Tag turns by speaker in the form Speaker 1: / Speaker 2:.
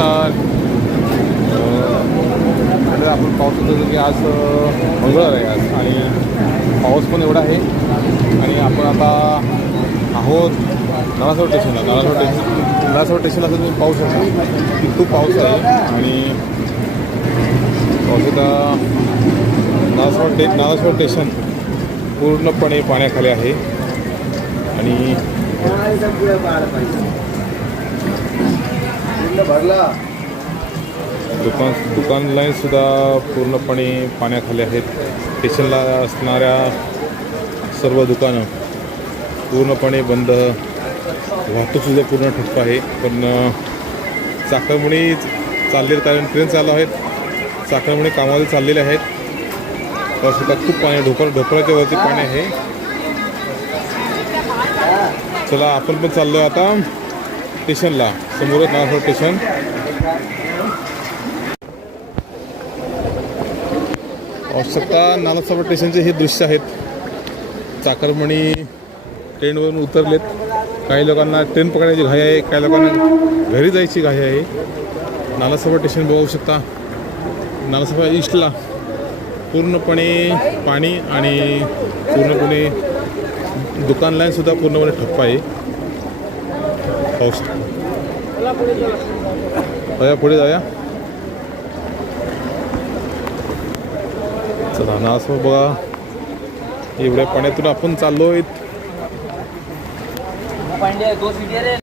Speaker 1: शकता आपण पाऊस होतो की आज मंगळवार आहे आज आणि पाऊस पण एवढा आहे. आणि आपण आता आहोत नालासोड स्टेशनला. नालासोड स्टेशन नालासोड स्टेशनला तुम्ही पाऊस असतो की खूप पाऊस आहे आणि पाऊस आता नालासोड टे नालासोड स्टेशन पूर्णपणे पाण्याखाली आहे. आणि दुकान दुकान लाईनसुद्धा पूर्णपणे पाण्याखाली आहेत. स्टेशनला असणाऱ्या सर्व दुकानं पूर्णपणे बंद. वाहतूकसुद्धा पूर्ण ठप्प आहे. पण अ, चाकरमणी चालले कारण ट्रेन चालू आहेत. चाकरमणी कामाला चाललेले आहेत. तर सुद्धा खूप पाणी ढोपर ढोपराच्या वरती पाणी आहे. चला आपण पण चाललो आता. स्टेशनला. समोर नागपूर स्टेशन. आवश्यकता नानासाहेब स्टेशनचे हे दृश्य आहेत. चाकरमणी ट्रेनवरून उतरलेत. काही लोकांना ट्रेन पकडायची घाई आहे काही लोकांना घरी जायची घाई आहे. नालासाहेब स्टेशन बघू शकता. नालासाहेब ईस्टला पूर्णपणे पाणी आणि पूर्णपणे दुकान लाईनसुद्धा पूर्णपणे ठप्प आहे. जाऊया पुढे जाऊया. चला ना असं बघा. एवढ्या पाण्यातून आपण चाललोय.
Speaker 2: आहेत